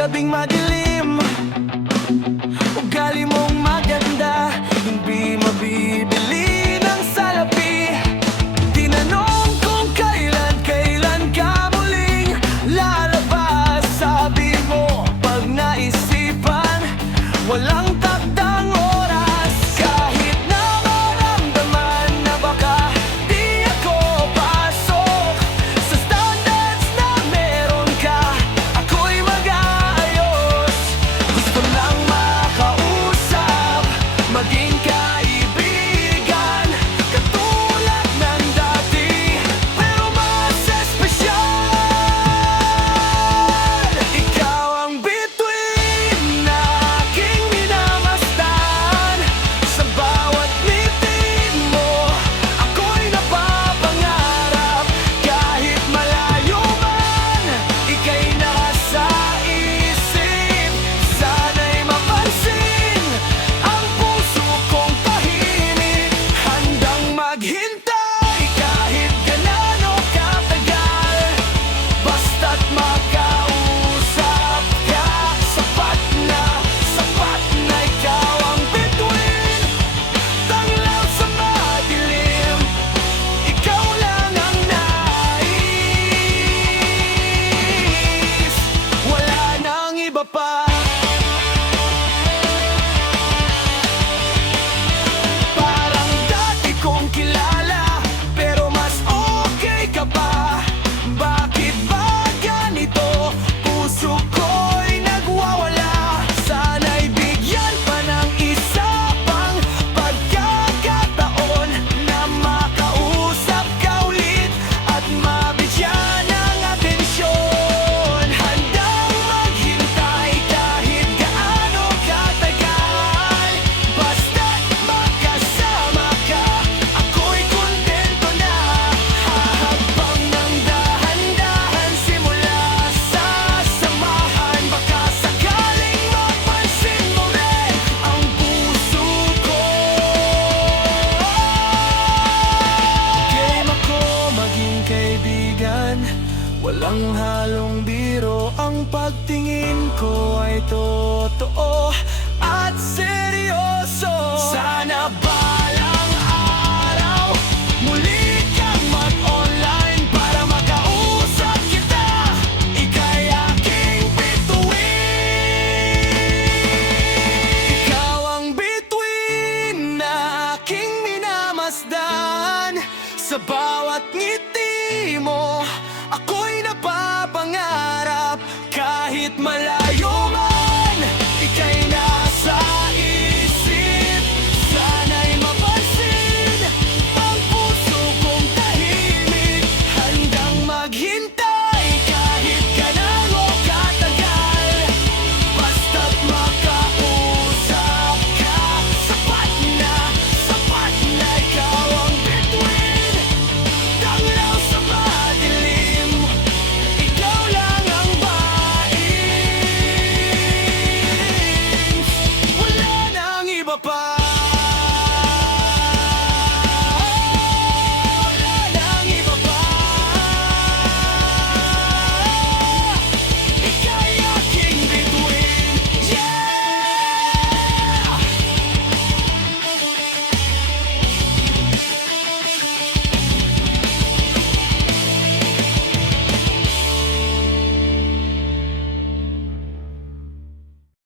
gabing madilim. Ugali mong maganda, hindi mabibili ng salapi. Tinanong kung kailan ka muling lalabas. Sabi mo, pag naisipan, walang takdang oras. Kahit na maramdaman na baka di ako pasok sa standards na meron ka, ako'y mag-aayos. Gusto lang makausap, maging kaibigan, katulad ng dati, pero mas espesyal. Ikaw ang bituin na aking minamasdan. Sa bawat ngiti mo, ako'y napapangarap. Kahit malayo man, ika'y nasa isip. Sana'y mapansin ang puso kong tahimik. Handang maghintay kahit gaano katagal, basta't makausap ka. Sapat na ikaw ang bituin, tanglaw sa madilim. Ikaw lang ang nais, wala nang iba pa. Parang dati kong kilala, pero mas okay ka pa. Bakit ba ganito? Puso ko'y nagwawala. Sana'y bigyan pa ng isa pang pagkakataon na makausap ka ulit at mabigyan ng atensyon. Handang maghintay kahit gaano katagal, basta't makasama ka, ako'y kontento na. Hahabang ng dahan-dahan simula sa samahan, baka sakaling mapansin mo rin ang puso ko. Game ako maging kaibigan, walang halong biro. Ang pagtingin ko ay totoo at seryoso. Sana ba